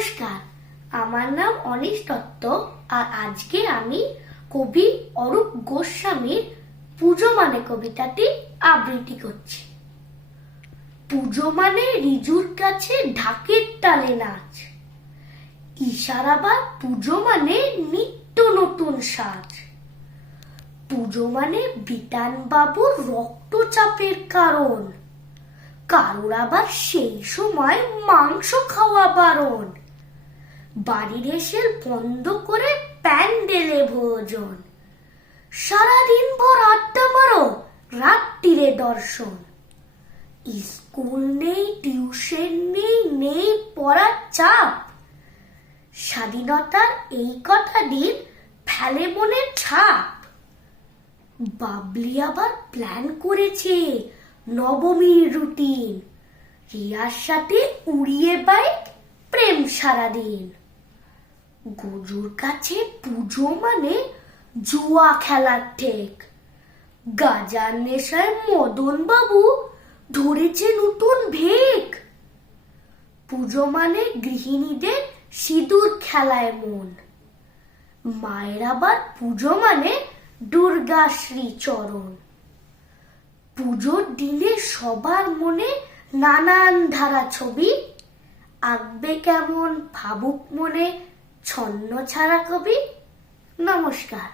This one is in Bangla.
নমস্কার, আমার নাম অনিশ দত্ত। আর আজকে আমি কবি অরূপ গোস্বামীর পুজো মানে কবিতাটি আবৃত্তি করছি। পুজো মানে রিজুর কাছে ঢাকের তালে নাচ, ইশারাবাদ পুজো মানে নিত্য নতুন সাজ। পুজো মানে বিতান বাবুর রক্তচাপের কারণ, কারোর আবার সেই সময় মাংস খাওয়া বারণ। বাড়ির এসে বন্ধ করে প্যান্ডেলে ভোজন, সারাদিন ভর আড্ডা মারো, রাত্রিরে দর্শন। স্কুল নেই, টিউশন নেই, নেই পড়ার চাপ। স্বাধীনতার এই কটা দিন ফেলে মনের ছাপ। বাবলি আবার প্ল্যান করেছে নবমীর রুটিন, রিয়ার সাথে উড়িয়ে বাইক প্রেম সারাদিন। গজুর কাছে পুজো মানে জুয়া খেলার ঠেক, গাজার নেশায় মদন বাবু ধরেছে নতুন ভেক। পুজো মানে গৃহিণীদের সিঁদুর খেলায় মন, মায়ের আবার পুজো মানে দুর্গা শ্রী চরণ। পুজোর দিনে সবার মনে নানান ধারা ছবি, আঁকবে কেমন ভাবুক মনে ছন্ন ছাড়া কবি। নমস্কার।